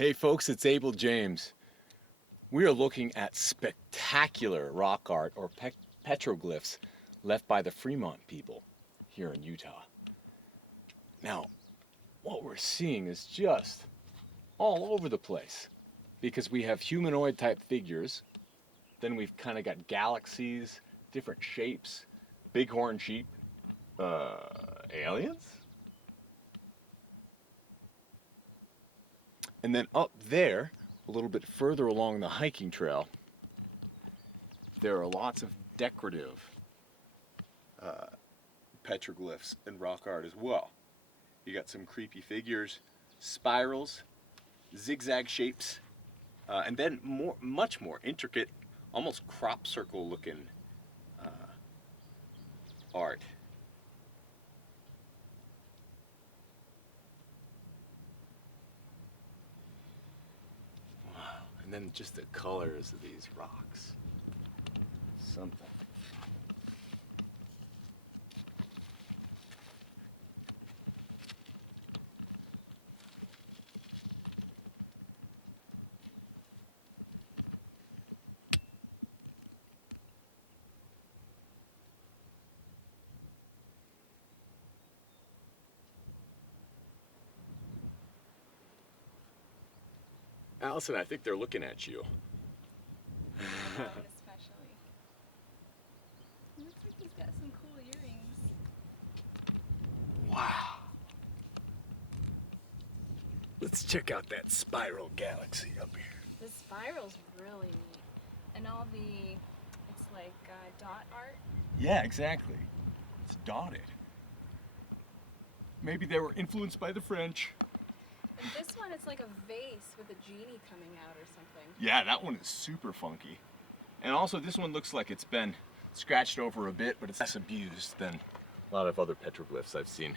Hey folks, it's Abel James. We are looking at spectacular rock art or petroglyphs left by the Fremont people here in Utah. Now, what we're seeing is just all over the place because we have humanoid type figures, then we've kind of got galaxies, different shapes, bighorn sheep, aliens? And then up there, a little bit further along the hiking trail, there are lots of decorative petroglyphs and rock art as well. You got some creepy figures, spirals, zigzag shapes, and then much more intricate, almost crop circle looking art. And then just the colors of these rocks. Something. Allison, I think they're looking at you. Especially. It looks like he's got some cool earrings. Wow. Let's check out that spiral galaxy up here. The spiral's really neat. And all the, it's like dot art. Yeah, exactly. It's dotted. Maybe they were influenced by the French. And this one, it's like a vase with a genie coming out or something. Yeah, that one is super funky. And also this one looks like it's been scratched over a bit, but it's less abused than a lot of other petroglyphs I've seen.